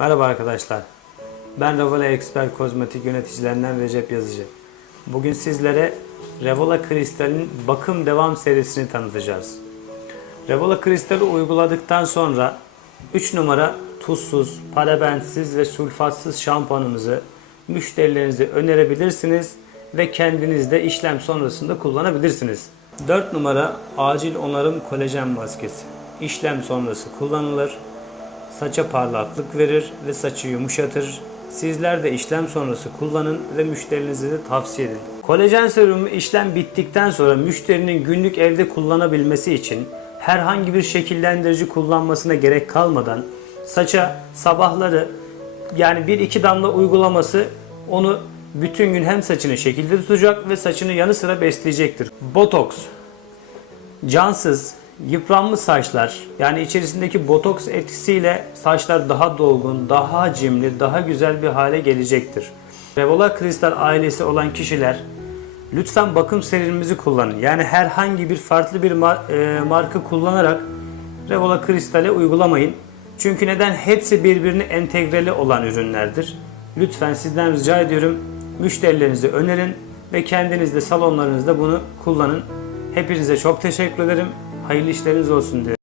Merhaba arkadaşlar. Ben Revola Expert Kozmetik yöneticilerinden Recep Yazıcı. Bugün sizlere Revola Kristal'in bakım devam serisini tanıtacağız. Revola Kristal'i uyguladıktan sonra 3 numara tuzsuz, parabensiz ve sulfatsız şampuanımızı müşterilerinize önerebilirsiniz ve kendiniz de işlem sonrasında kullanabilirsiniz. 4 numara acil onarım kolajen maskesi. İşlem sonrası kullanılır saça parlaklık verir ve saçı yumuşatır. Sizler de işlem sonrası kullanın ve müşterinize de tavsiye edin. Kolajen serumu işlem bittikten sonra müşterinin günlük evde kullanabilmesi için herhangi bir şekillendirici kullanmasına gerek kalmadan saça sabahları yani bir iki damla uygulaması onu bütün gün hem saçını şekilde tutacak ve saçını yanı sıra besleyecektir. Botoks Cansız, yıpranmış saçlar yani içerisindeki botoks etkisiyle saçlar daha dolgun, daha hacimli, daha güzel bir hale gelecektir. Revola Kristal ailesi olan kişiler lütfen bakım serimizi kullanın. Yani herhangi bir farklı bir mar- e, marka kullanarak Revola Kristal'e uygulamayın. Çünkü neden? Hepsi birbirine entegreli olan ürünlerdir. Lütfen sizden rica ediyorum müşterilerinize önerin ve kendiniz de salonlarınızda bunu kullanın. Hepinize çok teşekkür ederim. Hayırlı işleriniz olsun diye.